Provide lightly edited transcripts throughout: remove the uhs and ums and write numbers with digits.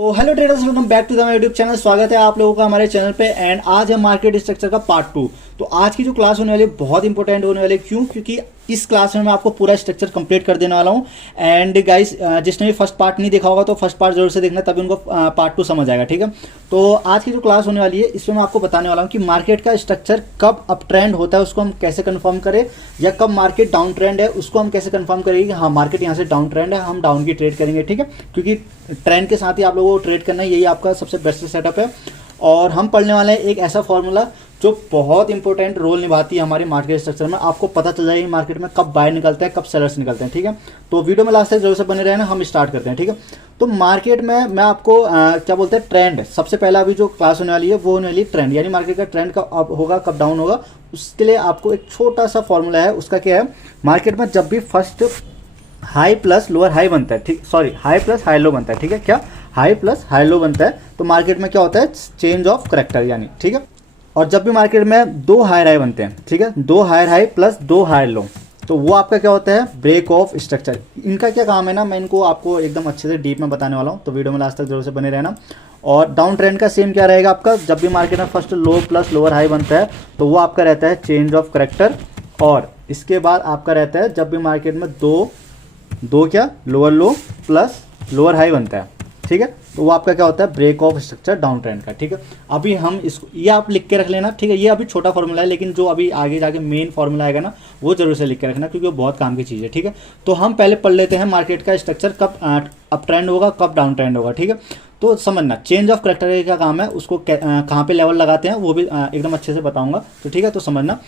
तो hello traders, welcome back to the my YouTube channel. स्वागत है आप लोगों का हमारे चैनल पे। एंड आज है मार्केट स्ट्रक्चर का पार्ट 2। तो आज की जो क्लास होने वाली है बहुत इंपॉर्टेंट होने वाली है। क्यों? क्योंकि इस क्लास में मैं आपको पूरा स्ट्रक्चर कंप्लीट कर देने वाला हूं। एंड गाइस, जिसने भी फर्स्ट पार्ट नहीं देखा होगा तो फर्स्ट पार्ट जरूर से देखना, तभी उनको पार्ट 2 समझ आएगा। ठीक है, तो आज की जो क्लास होने वाली है इसमें मैं आपको बताने वाला हूँ कि मार्केट का स्ट्रक्चर कब अप ट्रेंड होता है उसको हम कैसे कंफर्म करें, या कब मार्केट डाउन ट्रेंड है उसको हम कैसे कंफर्म करेंगे कि हाँ मार्केट यहाँ से डाउन ट्रेंड है, हम डाउन की ट्रेड करेंगे। ठीक है, क्योंकि ट्रेंड के साथ ही आप लोगों को ट्रेड करना है, यही आपका सबसे बेस्ट सेटअप है। और हम पढ़ने वाले हैं एक ऐसा फॉर्मूला जो बहुत इंपॉर्टेंट रोल निभाती है हमारे मार्केट स्ट्रक्चर में। आपको पता चल जाएगा मार्केट में कब बायर निकलते हैं, कब सेलर्स निकलते हैं। ठीक है, तो वीडियो में लास्ट तक जरूर से बने रहना। हम स्टार्ट करते हैं। ठीक है, तो मार्केट में मैं आपको क्या बोलते हैं, ट्रेंड। सबसे पहला अभी जो क्लास होने वाली है वो होने वाली ट्रेंड, यानी मार्केट का ट्रेंड कब अप होगा कब डाउन होगा। उसके लिए आपको एक छोटा सा फॉर्मूला है। उसका क्या है, मार्केट में जब भी first high plus lower high बनता है, ठीक, सॉरी, हाई प्लस हाई लो बनता है। ठीक है, क्या हाई प्लस हाई लो बनता है तो मार्केट में क्या होता है, चेंज ऑफ करेक्टर यानी। ठीक है, और जब भी मार्केट में दो हायर हाई बनते हैं, ठीक है, दो हायर हाई प्लस दो हायर लो, तो वो आपका क्या होता है, ब्रेक ऑफ स्ट्रक्चर। इनका क्या काम है ना, मैं इनको आपको एकदम अच्छे से डीप में बताने वाला हूँ, तो वीडियो में लास्ट तक जरूर से बने रहना। और डाउन ट्रेंड का सेम क्या रहेगा आपका, जब भी मार्केट में फर्स्ट लो प्लस लोअर हाई बनता है तो वो आपका रहता है चेंज ऑफ करेक्टर। और इसके बाद आपका रहता है जब भी मार्केट में दो क्या लोअर लो प्लस लोअर हाई बनता है, ठीक है, तो वो आपका क्या होता है, break of structure down trend का। ठीक है, अभी हम इसको, ये आप लिख के रख लेना। ठीक है, ये अभी छोटा फॉर्मूला है, लेकिन जो अभी आगे जाके मेन फॉर्मूला आएगा ना वो जरूर से लिख के रखना, क्योंकि वो बहुत काम की चीज़ है। ठीक है, तो हम पहले पढ़ लेते हैं मार्केट का स्ट्रक्चर कब अप ट्रेंड होगा कब डाउन ट्रेंड होगा। ठीक है, तो समझना चेंज ऑफ करेक्टर का क्या काम है, उसको कहाँ पे लेवल लगाते हैं वो भी एकदम अच्छे से बताऊंगा। तो ठीक है, तो समझना,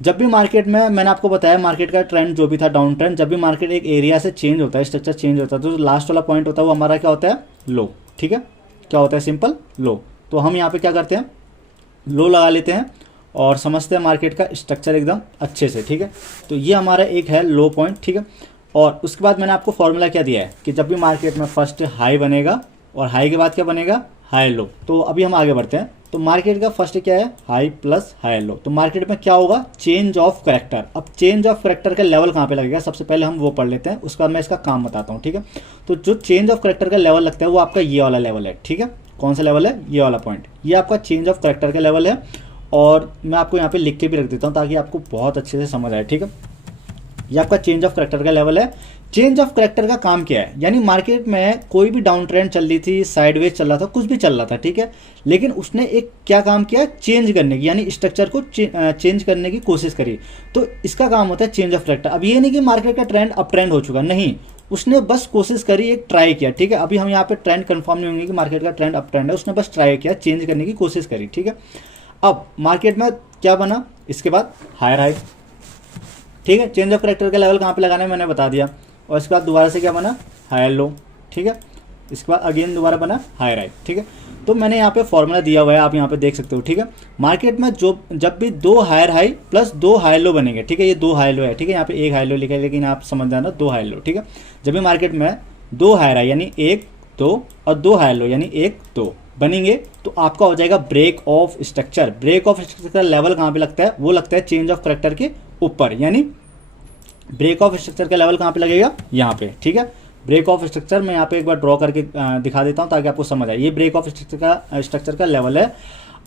जब भी मार्केट में, मैंने आपको बताया मार्केट का ट्रेंड जो भी था डाउन ट्रेंड, जब भी मार्केट एक एरिया से चेंज होता है, स्ट्रक्चर चेंज होता है, तो लास्ट वाला पॉइंट होता है वो हमारा क्या होता है, लो। ठीक है, क्या होता है, सिंपल लो। तो हम यहाँ पे क्या करते हैं, लो लगा लेते हैं और समझते हैं मार्केट का स्ट्रक्चर एकदम अच्छे से। ठीक है, तो ये हमारा एक है लो पॉइंट। ठीक है, और उसके बाद मैंने आपको फॉर्मूला क्या दिया है कि जब भी मार्केट में फर्स्ट हाई बनेगा और हाई के बाद क्या बनेगा, हाई लो। तो अभी हम आगे बढ़ते हैं। तो मार्केट का फर्स्ट क्या है, हाई प्लस हाई लो। तो मार्केट में क्या होगा, चेंज ऑफ करेक्टर। अब चेंज ऑफ करेक्टर का लेवल कहाँ पे लगेगा, सबसे पहले हम वो पढ़ लेते हैं, उसके बाद मैं इसका काम बताता हूँ। ठीक है, तो जो चेंज ऑफ करेक्टर का लेवल लगता है वो आपका ये वाला लेवल है। ठीक है, कौन सा लेवल है, ये वाला पॉइंट, ये आपका चेंज ऑफ करेक्टर का लेवल है। और मैं आपको यहाँ पे लिख के भी रख देता हूँ ताकि आपको बहुत अच्छे से समझ आए। ठीक है, ये आपका चेंज ऑफ करेक्टर का लेवल है। चेंज ऑफ करेक्टर का काम क्या है, यानी मार्केट में कोई भी डाउन ट्रेंड चल रही थी, साइडवेज चल रहा था, कुछ भी चल रहा था, ठीक है, लेकिन उसने एक क्या काम किया, चेंज करने की, यानी स्ट्रक्चर को चेंज करने की कोशिश करी। तो इसका काम होता है चेंज ऑफ करेक्टर। अब ये नहीं कि मार्केट का ट्रेंड अप ट्रेंड हो चुका, नहीं, उसने बस कोशिश करी, एक ट्राई किया। ठीक है, अभी हम यहाँ पे ट्रेंड कंफर्म नहीं होंगे कि मार्केट का ट्रेंड अप ट्रेंड है, उसने बस ट्राई किया, चेंज करने की कोशिश करी। ठीक है, अब मार्केट में क्या बना, इसके बाद हायर हाई। ठीक है, चेंज ऑफ करेक्टर का लेवल कहाँ पे लगाना है मैंने बता दिया। और इसके बाद दोबारा से क्या बना, हायर लो। ठीक है, इसके बाद अगेन दोबारा बना हायर हाई। ठीक है, तो मैंने यहाँ पे फॉर्मूला दिया हुआ है, आप यहाँ पे देख सकते हो। ठीक है, मार्केट में जो जब भी दो हायर हाई प्लस दो हाई लो बनेंगे, ठीक है, ये दो हाई लो है, ठीक है, यहाँ पे एक हाई लो लिखा है, लेकिन आप समझ जाना दो हाई लो। ठीक है, जब भी मार्केट में दो हायर हाई यानी एक दो और दो हाई लो यानी एक दो बनेंगे तो आपका हो जाएगा break of structure. Break of structure का लेवल कहाँ पे लगता है, वो लगता है चेंज ऑफ करेक्टर के ऊपर, यानी ब्रेक ऑफ स्ट्रक्चर का लेवल कहाँ पे लगेगा, यहाँ पे। ठीक है, ब्रेक ऑफ स्ट्रक्चर मैं यहाँ पे एक बार ड्रॉ करके दिखा देता हूँ ताकि आपको समझ आए। ये ब्रेक ऑफ स्ट्रक्चर का लेवल है।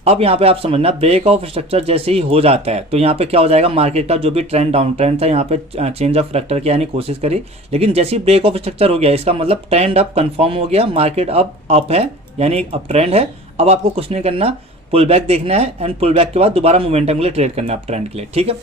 अब यहाँ पे आप समझना, ब्रेक ऑफ स्ट्रक्चर जैसे ही हो जाता है तो यहाँ पे क्या हो जाएगा, मार्केट का जो भी ट्रेंड डाउन ट्रेंड था यहाँ पे चेंज ऑफ करेक्टर की यानी कोशिश करी, लेकिन जैसे ही ब्रेक ऑफ स्ट्रक्चर हो गया इसका मतलब ट्रेंड अप कंफर्म हो गया, मार्केट अब अप है यानी अप ट्रेंड है। अब आपको कुछ नहीं करना, पुल बैक देखना है, एंड पुल बैक के बाद दोबारा मोमेंटम के लिए ट्रेड करना है अप ट्रेंड के लिए। ठीक है,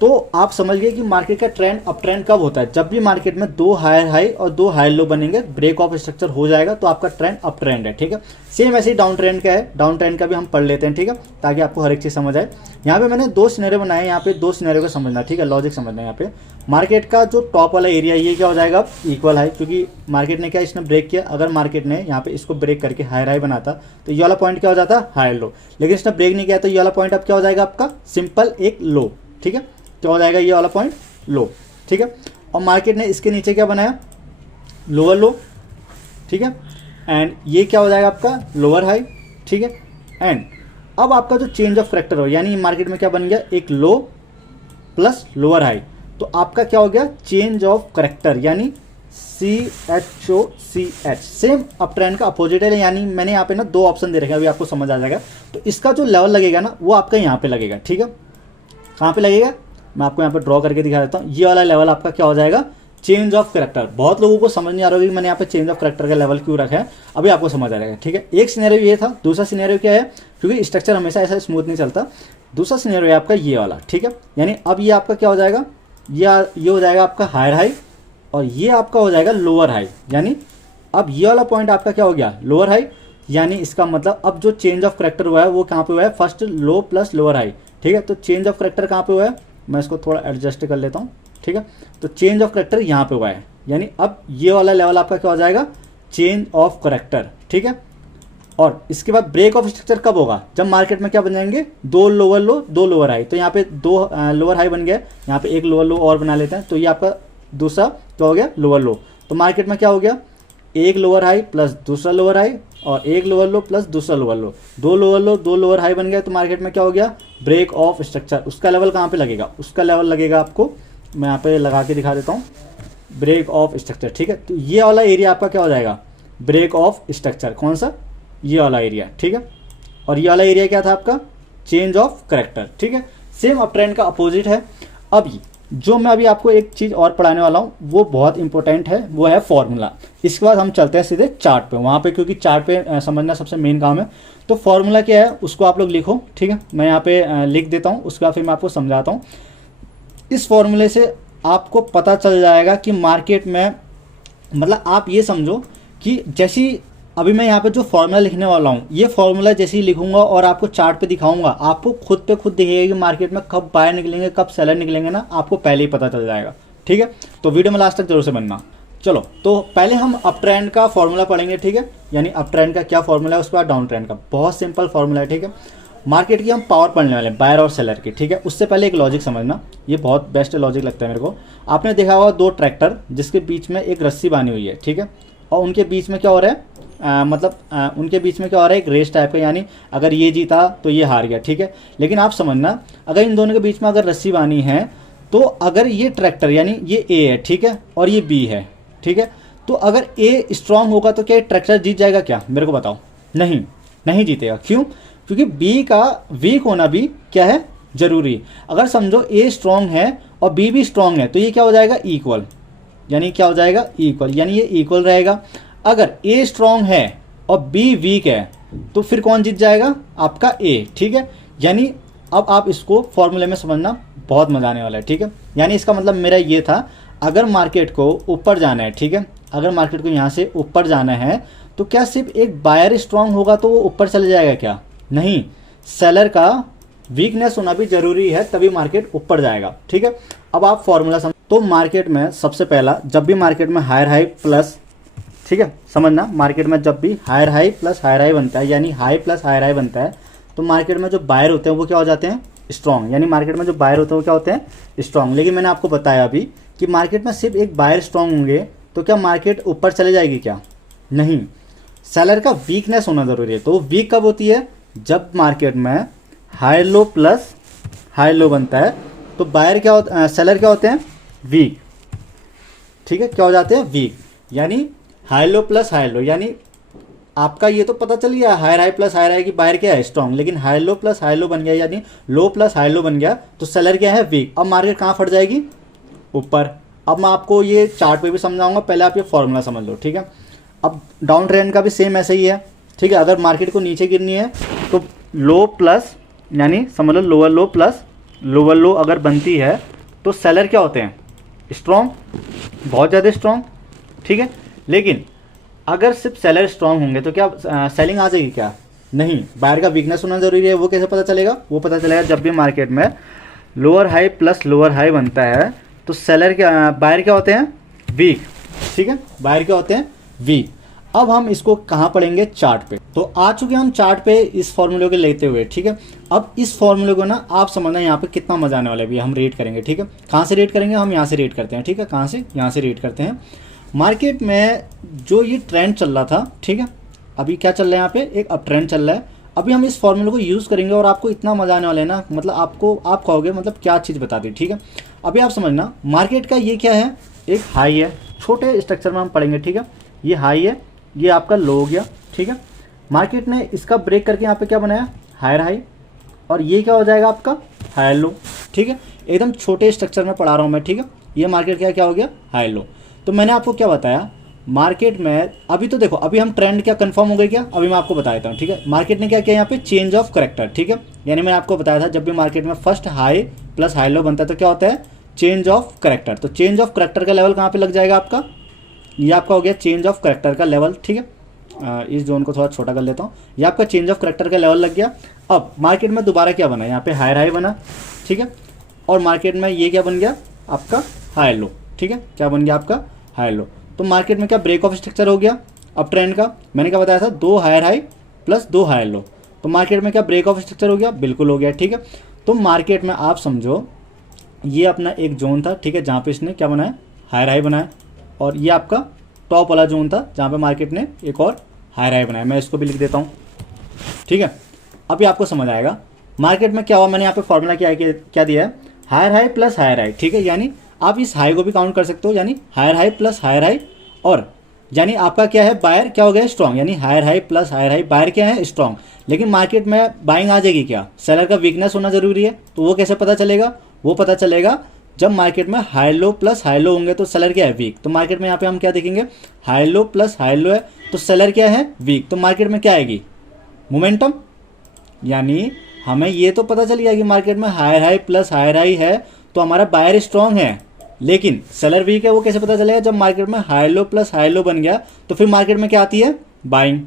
तो आप समझ गए कि मार्केट का ट्रेंड अप ट्रेंड कब होता है, जब भी मार्केट में दो हायर हाई और दो हायर लो बनेंगे, ब्रेक ऑफ स्ट्रक्चर हो जाएगा तो आपका ट्रेंड अप ट्रेंड है। ठीक है, सेम ऐसे ही डाउन ट्रेंड का है, डाउन ट्रेंड का भी हम पढ़ लेते हैं। ठीक है, ताकि आपको हर एक चीज समझ आए। यहाँ पे मैंने दो सिनेरियो बनाए, यहाँ पे दो सिनेरियो को समझना। ठीक है, लॉजिक समझना। यहाँ पे मार्केट का जो टॉप वाला एरिया ये क्या हो जाएगा, इक्वल हाई, क्योंकि मार्केट ने क्या इसने ब्रेक किया। अगर मार्केट ने यहाँ पे इसको ब्रेक करके हायर हाई बनाता तो ये वाला पॉइंट क्या हो जाता, हायर लो, लेकिन इसने ब्रेक नहीं किया तो ये वाला पॉइंट अब क्या हो जाएगा आपका, सिंपल एक लो। ठीक है, क्या हो जाएगा, ये वाला पॉइंट लो। ठीक है, और मार्केट ने इसके नीचे क्या बनाया, लोअर लो। ठीक है, एंड ये क्या हो जाएगा आपका, लोअर हाई। ठीक है, एंड अब आपका जो चेंज ऑफ करेक्टर हो, यानी मार्केट में क्या बन गया, एक लो प्लस लोअर हाई, तो आपका क्या हो गया, चेंज ऑफ करेक्टर, यानी CHOCH सेम अप ट्रेंड का अपोजिट है, यानी मैंने यहाँ पे ना दो ऑप्शन दे रखे हैं, अभी आपको समझ आ जाएगा। तो इसका जो लेवल लगेगा ना वो आपका यहाँ पे लगेगा, ठीक है। कहाँ पे लगेगा, मैं आपको यहाँ पे ड्रॉ करके दिखा देता हूँ। ये वाला लेवल आपका क्या हो जाएगा, चेंज ऑफ करेक्टर। बहुत लोगों को समझ नहीं आ रहा होगा कि मैंने यहाँ पे चेंज ऑफ करेक्टर का लेवल क्यों रखा है, अभी आपको समझ आ जाएगा, ठीक है। एक सिनेरियो ये था, दूसरा सिनेरियो क्या है, क्योंकि स्ट्रक्चर हमेशा ऐसा स्मूथ नहीं चलता। दूसरा सिनेरियो है आपका ये वाला, ठीक है। यानी अब ये आपका क्या हो जाएगा, ये हो जाएगा आपका हायर हाई और ये आपका हो जाएगा लोअर हाई। यानी अब ये वाला पॉइंट आपका क्या हो गया, लोअर हाई। यानी इसका मतलब अब जो चेंज ऑफ करेक्टर हुआ है वो कहाँ पे हुआ है, फर्स्ट लो प्लस लोअर हाई, ठीक है। तो चेंज ऑफ करेक्टर कहाँ पे हुआ है, मैं इसको थोड़ा एडजस्ट कर लेता हूँ, ठीक है। तो चेंज ऑफ करेक्टर यहाँ पे हुआ है, यानी अब ये वाला लेवल आपका क्या हो जाएगा, चेंज ऑफ करेक्टर, ठीक है। और इसके बाद ब्रेक ऑफ स्ट्रक्चर कब होगा, जब मार्केट में क्या बन जाएंगे, दो लोअर लो दो लोअर हाई। तो यहाँ पे दो लोअर हाई बन गया, यहाँ पे एक लोअर लो और बना लेते हैं। तो ये आपका दूसरा क्या हो गया, लोअर लो। तो मार्केट में क्या हो गया, एक लोअर हाई प्लस दूसरा लोअर हाई और एक लोअर लो प्लस दूसरा लोअर लो, दो लोअर लो दो लोअर हाई बन गया। तो मार्केट में क्या हो गया, ब्रेक ऑफ स्ट्रक्चर। उसका लेवल कहाँ पे लगेगा, उसका लेवल लगेगा आपको, मैं यहाँ पे लगा के दिखा देता हूँ, ब्रेक ऑफ स्ट्रक्चर, ठीक है। तो ये वाला एरिया आपका क्या हो जाएगा, ब्रेक ऑफ स्ट्रक्चर। कौन सा, ये वाला एरिया, ठीक है। और ये वाला एरिया क्या था आपका, चेंज ऑफ करेक्टर, ठीक है। सेम अप ट्रेंड का अपोजिट है। अब जो मैं अभी आपको एक चीज़ और पढ़ाने वाला हूँ वो बहुत इंपॉर्टेंट है, वो है फॉर्मूला। इसके बाद हम चलते हैं सीधे चार्ट पे, वहाँ पे क्योंकि चार्ट पे समझना सबसे मेन काम है। तो फॉर्मूला क्या है उसको आप लोग लिखो, ठीक है। मैं यहाँ पे लिख देता हूँ, उसके बाद फिर मैं आपको समझाता हूँ। इस फॉर्मूले से आपको पता चल जाएगा कि मार्केट में, मतलब आप ये समझो कि जैसी अभी मैं यहाँ पे जो फॉर्मूला लिखने वाला हूँ, ये फॉर्मूला जैसे ही लिखूंगा और आपको चार्ट पे दिखाऊंगा, आपको खुद पे खुद दिखेगा कि मार्केट में कब बायर निकलेंगे कब सेलर निकलेंगे ना, आपको पहले ही पता चल जाएगा, ठीक है। तो वीडियो में लास्ट तक जरूर से बनना। चलो, तो पहले हम अप ट्रेंड का फॉर्मूला पढ़ेंगे, ठीक है। यानी अप ट्रेंड का क्या फॉर्मूला है, उसके बाद डाउन ट्रेंड का। बहुत सिंपल फॉर्मूला है, ठीक है। मार्केट की हम पावर पढ़ने वाले हैं, बायर और सेलर की, ठीक है। उससे पहले एक लॉजिक समझना, ये बहुत बेस्ट लॉजिक लगता है मेरे को। आपने देखा होगा दो ट्रैक्टर जिसके बीच में एक रस्सी बांधी हुई है, ठीक है। और उनके बीच में क्या हो रहा है, उनके बीच में क्या हो रहा है, एक रेस टाइप का। यानी अगर ये जीता तो ये हार गया, ठीक है। लेकिन आप समझना, अगर इन दोनों के बीच में अगर रस्सी बांधी है, तो अगर ये ट्रैक्टर यानी ये ए है, ठीक है, और ये बी है, ठीक है। तो अगर ए स्ट्रांग होगा तो क्या ये ट्रैक्टर जीत जाएगा क्या, मेरे को बताओ। नहीं, नहीं जीतेगा। क्यों, क्योंकि बी का वीक होना भी क्या है, जरूरी। अगर समझो ए स्ट्रांग है और बी भी स्ट्रांग है, तो ये क्या हो जाएगा, इक्वल। यानी क्या हो जाएगा, इक्वल, यानी ये इक्वल रहेगा। अगर ए स्ट्रांग है और बी वीक है तो फिर कौन जीत जाएगा, आपका ए, ठीक है। यानी अब आप इसको फॉर्मूले में समझना, बहुत मजा आने वाला है, ठीक है। यानी इसका मतलब मेरा ये था, अगर मार्केट को ऊपर जाना है, ठीक है, अगर मार्केट को यहाँ से ऊपर जाना है तो क्या सिर्फ एक बायर स्ट्रांग होगा तो वो ऊपर चले जाएगा क्या, नहीं। सेलर का वीकनेस होना भी जरूरी है, तभी मार्केट ऊपर जाएगा, ठीक है। अब आप फॉर्मूला समझ। तो मार्केट में सबसे पहला, जब भी मार्केट में हायर हाई प्लस, ठीक है, समझना, मार्केट में जब भी higher high plus higher high बनता है, यानी हाई प्लस हायर हाई बनता है, तो मार्केट में जो बायर होते हैं वो क्या हो जाते हैं, स्ट्रॉन्ग। यानी मार्केट में जो बायर होते हैं वो क्या होते हैं, स्ट्रॉन्ग। लेकिन मैंने आपको बताया अभी कि मार्केट में सिर्फ एक बायर स्ट्रॉन्ग होंगे तो क्या मार्केट ऊपर चले जाएगी क्या, नहीं। सेलर का वीकनेस होना जरूरी है। तो वीक कब होती है, जब मार्केट में हाई लो प्लस हाई लो बनता है, तो बायर क्या होता है, सेलर क्या होते हैं, वीक, ठीक है, क्या हो जाते हैं, वीक। यानी high low plus high low, यानी आपका ये तो पता चल गया higher high plus higher high की बायर क्या है, स्ट्रॉन्ग। लेकिन high low plus high low बन गया, यानी लो प्लस हाई लो बन गया, तो सेलर क्या है, वीक। अब मार्केट कहाँ फट जाएगी, ऊपर। अब मैं आपको ये चार्ट पे भी समझाऊंगा, पहले आप ये फॉर्मूला समझ लो, ठीक है। अब डाउन ट्रेंड का भी सेम ऐसे ही है, ठीक है। अगर मार्केट को नीचे गिरनी है तो लो प्लस, यानी समझ लो लोअर लो प्लस लोअर लो अगर बनती है तो सेलर क्या होते हैं, स्ट्रॉन्ग, बहुत ज़्यादा स्ट्रॉन्ग, ठीक है। लेकिन अगर सिर्फ सेलर स्ट्रॉन्ग होंगे तो क्या सेलिंग आ जाएगी क्या, नहीं। बायर का वीकनेस होना जरूरी है। वो कैसे पता चलेगा, वो पता चलेगा जब भी मार्केट में lower high plus lower high बनता है तो सेलर क्या, बायर क्या होते हैं, वीक, ठीक है, बायर क्या होते हैं, वीक। अब हम इसको कहाँ पढ़ेंगे, चार्ट पे। तो आ चुके हम चार्ट पे इस फॉर्मूले को लेते हुए, ठीक है। अब इस फॉर्मूले को ना आप समझना यहाँ पे कितना मजा आने वाला है, भी हम रेट करेंगे, ठीक है। कहाँ से रेट करेंगे, हम यहाँ से रेट करते हैं, ठीक है। कहाँ से, यहाँ से रेट करते हैं। मार्केट में जो ये ट्रेंड चल रहा था, ठीक है, अभी क्या चल रहा है, यहाँ पे एक अप ट्रेंड चल रहा है। अभी हम इस फॉर्मूले को यूज़ करेंगे और आपको इतना मजा आने वाला है ना, मतलब आपको, आप कहोगे मतलब क्या चीज़ बता दी, ठीक है। अभी आप समझना, मार्केट का ये क्या है, एक हाई है, छोटे स्ट्रक्चर में हम पढ़ेंगे, ठीक है। ये हाई है, ये आपका लो हो गया, ठीक है। मार्केट ने इसका ब्रेक करके यहाँ पे क्या बनाया, हायर हाई, और ये क्या हो जाएगा आपका हायर लो, ठीक है। एकदम छोटे स्ट्रक्चर में पढ़ा रहा हूँ मैं, ठीक है। ये मार्केट क्या हो गया, हायर लो। तो मैंने आपको क्या बताया, मार्केट में अभी तो देखो, अभी हम ट्रेंड क्या कंफर्म हो गए क्या, अभी मैं आपको बता देता हूँ, ठीक है। मार्केट ने क्या किया यहाँ पे, चेंज ऑफ करेक्टर, ठीक है। यानी मैंने आपको बताया था जब भी मार्केट में फर्स्ट हाई प्लस हाई लो बनता है तो क्या होता है, चेंज ऑफ करेक्टर। तो चेंज ऑफ करेक्टर का लेवल कहाँ पे लग जाएगा आपका, ये आपका हो गया चेंज ऑफ करेक्टर का लेवल, ठीक है। इस जोन को थोड़ा छोटा कर लेता हूँ, ये आपका चेंज ऑफ करेक्टर का लेवल लग गया। अब मार्केट में दोबारा क्या बना, यहाँ पे हायर हाई बना, ठीक है। और मार्केट में ये क्या बन गया आपका, हायर लो, ठीक है। क्या बन गया आपका, हायर लो। तो मार्केट में क्या ब्रेक ऑफ स्ट्रक्चर हो गया अब ट्रेंड का। मैंने क्या बताया था, 2 higher high plus 2 higher low. तो मार्केट में क्या ब्रेक ऑफ स्ट्रक्चर हो गया, बिल्कुल हो गया, ठीक है। तो मार्केट में आप समझो ये अपना एक जोन था, ठीक है, जहाँ पे इसने क्या बनाया, हायर हाई बनाया, और ये आपका टॉप वाला जोन था जहाँ पे मार्केट ने एक और हायर हाई बनाया। मैं इसको भी लिख देता हूँ, ठीक है। अभी आपको समझ आएगा मार्केट में क्या हुआ। मैंने यहाँ पे फॉर्मूला क्या दिया है, higher high plus higher high, ठीक है। यानी आप इस हाई को भी काउंट कर सकते हो, यानी higher high plus higher high, और यानी आपका क्या है, बायर क्या हो गया, स्ट्रॉन्ग। यानी higher high plus higher high, buyer क्या है, स्ट्रॉन्ग। लेकिन मार्केट में बाइंग आ जाएगी क्या, सेलर का वीकनेस होना जरूरी है। तो वो कैसे पता चलेगा, वो पता चलेगा जब मार्केट में हाई लो प्लस हाई लो होंगे तो सेलर क्या है, वीक। तो मार्केट में यहाँ पे हम क्या देखेंगे, हाई लो प्लस हाई लो है तो सेलर क्या है, वीक। तो मार्केट में क्या आएगी, मोमेंटम। यानी हमें ये तो पता चल गया कि मार्केट में higher high plus higher high है तो हमारा बायर स्ट्रॉन्ग है, लेकिन सेलर वीक है। वो कैसे पता चलेगा, जब मार्केट में high low plus high low बन गया तो फिर मार्केट में क्या आती है, बाइंग,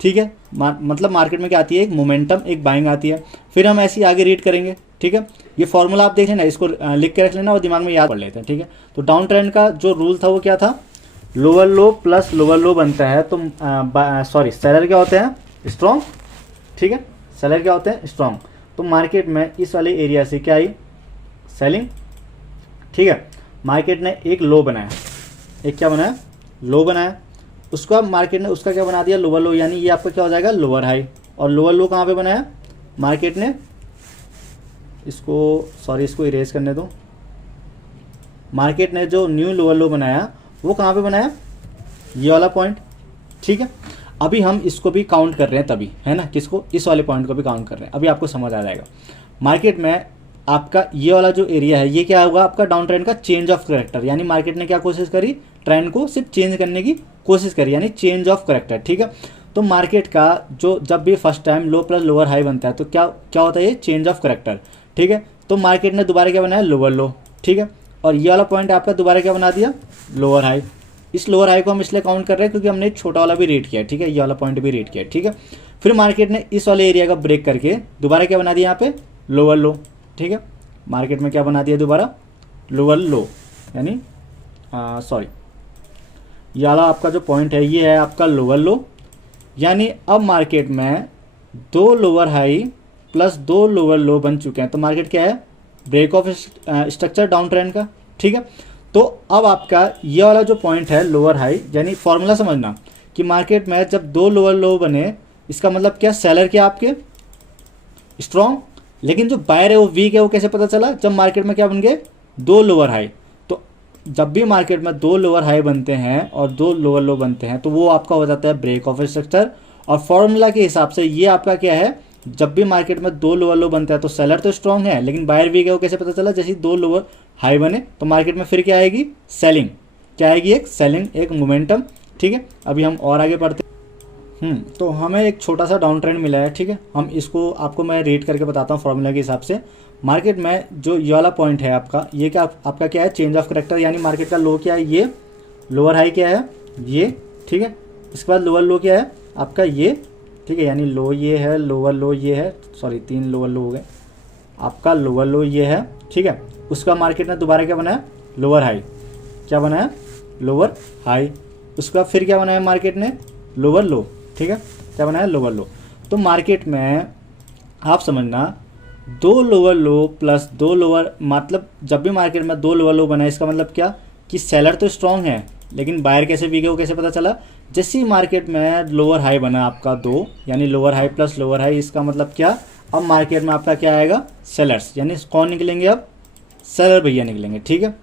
ठीक है। मतलब मार्केट में क्या आती है, एक मोमेंटम, एक बाइंग आती है। फिर हम ऐसे ही आगे रीड करेंगे, ठीक है। ये फॉर्मूला आप देख लेना, इसको लिख के रख लेना और दिमाग में याद कर लेते हैं, ठीक है। तो डाउन ट्रेंड का जो रूल था वो क्या था, लोअर लो प्लस लोअर लो बनता है तो सेलर क्या होते हैं, स्ट्रॉन्ग, ठीक है। सेलर क्या होते हैं, स्ट्रॉन्ग। तो मार्केट में इस वाले एरिया से क्या आई, सेलिंग, ठीक है। मार्केट ने एक लो बनाया, एक क्या बनाया, लो बनाया। उसका मार्केट ने उसका क्या बना दिया, लोअर लो। यानी ये आपका क्या हो जाएगा, लोअर हाई। और लोअर लो कहाँ पे बनाया मार्केट ने, इसको इरेज करने दो। मार्केट ने जो न्यू लोअर लो बनाया वो कहाँ पे बनाया, ये वाला पॉइंट, ठीक है। अभी हम इसको भी काउंट कर रहे हैं तभी, है ना, किसको, इस वाले पॉइंट को भी काउंट कर रहे हैं। अभी आपको समझ आ जाएगा। मार्केट में आपका ये वाला जो एरिया है ये क्या होगा आपका, डाउन ट्रेंड का चेंज ऑफ करेक्टर। यानी मार्केट ने क्या कोशिश करी, ट्रेंड को सिर्फ चेंज करने की कोशिश करी, यानी चेंज ऑफ करेक्टर, ठीक है। तो मार्केट का जो जब भी फर्स्ट टाइम लो प्लस लोअर हाई बनता है तो क्या होता है, ये चेंज ऑफ करेक्टर, ठीक है। तो मार्केट ने दोबारा क्या बनाया, लोअर लो, ठीक है। और ये वाला पॉइंट आपका दोबारा क्या बना दिया, लोअर हाई। इस लोअर हाई को हम इसलिए काउंट कर रहे हैं क्योंकि हमने एक छोटा वाला भी रीड किया, ठीक है, ये वाला पॉइंट भी रीड किया, ठीक है। फिर मार्केट ने इस वाले एरिया का ब्रेक करके दोबारा क्या बना दिया, यहाँ पे लोअर लो, ठीक है। मार्केट में क्या बना दिया दोबारा, लोअर लो, यानी ये वाला आपका जो पॉइंट है ये है आपका लोअर लो। यानी अब मार्केट में 2 lower high plus 2 lower low बन चुके हैं। तो मार्केट क्या है, break of structure down trend का, ठीक है। तो अब आपका ये वाला जो पॉइंट है लोअर हाई, यानी फॉर्मूला समझना कि मार्केट में जब 2 लोअर लो बने इसका मतलब क्या, सेलर क्या आपके स्ट्रॉन्ग, लेकिन जो बायर है वो वीक है। वो कैसे पता चला, जब मार्केट में क्या बन गए, 2 लोअर हाई। तो जब भी मार्केट में 2 लोअर हाई बनते हैं और 2 लोअर लो बनते हैं तो वो आपका हो जाता है ब्रेक ऑफ स्ट्रक्चर। और फॉर्मूला के हिसाब से ये आपका क्या है, जब भी मार्केट में 2 लोअर लो बनता है तो सेलर तो स्ट्रॉन्ग है लेकिन बायर वीक है। वो कैसे पता चला, जैसे 2 लोअर हाई बने तो मार्केट में फिर क्या आएगी, सेलिंग, क्या आएगी, एक सेलिंग, एक मोमेंटम, ठीक है। अभी हम और आगे बढ़ते तो हमें एक छोटा सा डाउन ट्रेंड मिला है, ठीक है। हम इसको आपको मैं रेट करके बताता हूँ फॉर्मूला के हिसाब से। मार्केट में जो ये वाला पॉइंट है आपका, ये क्या आपका क्या है, चेंज ऑफ करेक्टर। यानी मार्केट का लो क्या है, ये लोअर हाई क्या है, ये, ठीक है। इसके बाद लोअर लो क्या है आपका, ये, ठीक है। यानी लो ये है, लोअर लो ये है, 3 लोअर लो हो गए आपका, लोअर लो ये है, ठीक है। उसका मार्केट ने दोबारा क्या बनाया, लोअर हाई, क्या बनाया, लोअर हाई। उसका फिर क्या बनाया मार्केट ने, लोअर लो, ठीक है। क्या बनाया, लोअर लो। तो मार्केट में आप समझना 2 लोअर लो प्लस 2 लोअर, मतलब जब भी मार्केट में 2 लोअर लो बनाए इसका मतलब क्या कि सेलर तो स्ट्रॉन्ग है लेकिन बायर कैसे वीक है। वो कैसे पता चला, जैसे ही मार्केट में लोअर हाई बना आपका 2, यानी lower high plus lower high, इसका मतलब क्या, अब मार्केट में आपका क्या आएगा, सेलर्स, यानी कौन निकलेंगे, अब सेलर भैया निकलेंगे, ठीक है।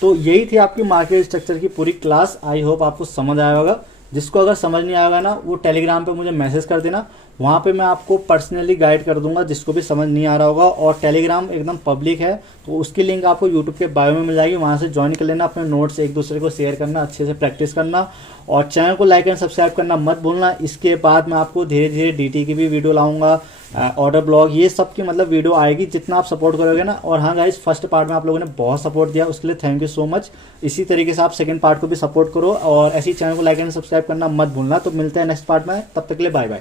तो यही थी आपकी मार्केट स्ट्रक्चर की पूरी क्लास। आई होप आपको समझ आया होगा। जिसको अगर समझ नहीं आएगा ना, वो टेलीग्राम पे मुझे मैसेज कर देना, वहाँ पे मैं आपको पर्सनली गाइड कर दूंगा जिसको भी समझ नहीं आ रहा होगा। और टेलीग्राम एकदम पब्लिक है, तो उसकी लिंक आपको यूट्यूब के बायो में मिल जाएगी, वहाँ से ज्वाइन कर लेना। अपने नोट्स एक दूसरे को शेयर करना, अच्छे से प्रैक्टिस करना, और चैनल को लाइक एंड सब्सक्राइब करना मत भूलना। इसके बाद मैं आपको धीरे धीरे डीटी की भी वीडियो लाऊंगा, ऑर्डर ब्लॉग, ये सब की मतलब वीडियो आएगी जितना आप सपोर्ट करोगे ना। और हाँ गाइस, फर्स्ट पार्ट में आप लोगों ने बहुत सपोर्ट दिया, उसके लिए थैंक यू सो मच। इसी तरीके से आप सेकंड पार्ट को भी सपोर्ट करो, और ऐसी चैनल को लाइक एंड सब्सक्राइब करना मत भूलना। तो मिलते हैं नेक्स्ट पार्ट में, तब तक के लिए बाय बाय।